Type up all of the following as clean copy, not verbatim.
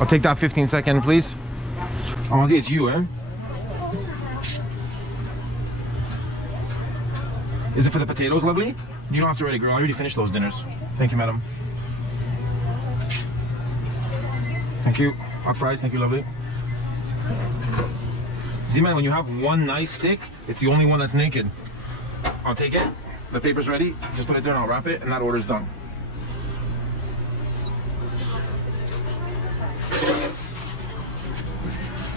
I'll take that 15-second, please. Ozzy, it's you, eh? Is it for the potatoes, lovely? You don't have to write it, girl. I already finished those dinners. Thank you, madam. Thank you. Hot fries, thank you, lovely. See, man, when you have one nice stick, it's the only one that's naked. I'll take it. The paper's ready. Just put it there and I'll wrap it, and that order's done.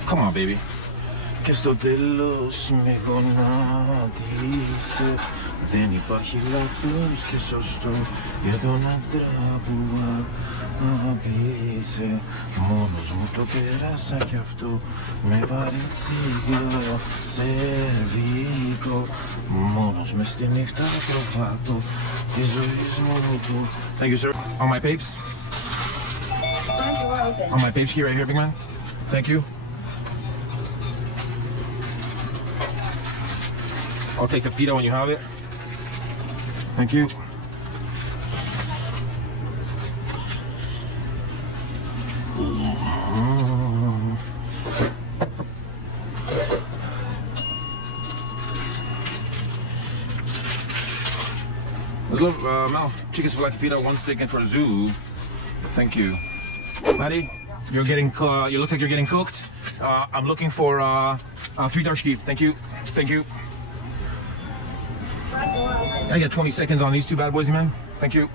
Come on, baby. Και στο τέλος με γονάτισε. Δεν υπάρχει λάθος και σωστό για τον άντρα που αγάπησε. Μόνος μου το πέρασα κι αυτό με βαρύτσιγκλο σερβίκο. Μόνος μες στη νύχτα προφάτω τη ζωής μου του. Thank you, sir. On my papes? On my papes key right here, big man. Thank you. I'll take the pita when you have it. Thank you. Look, Mel, chicken fillet pita, one steak in for zoo. Thank you. Maddie, you're getting, you look like you're getting cooked. I'm looking for 3 darshki. Thank you. Thank you. I got 20 seconds on these two bad boys, man. Thank you.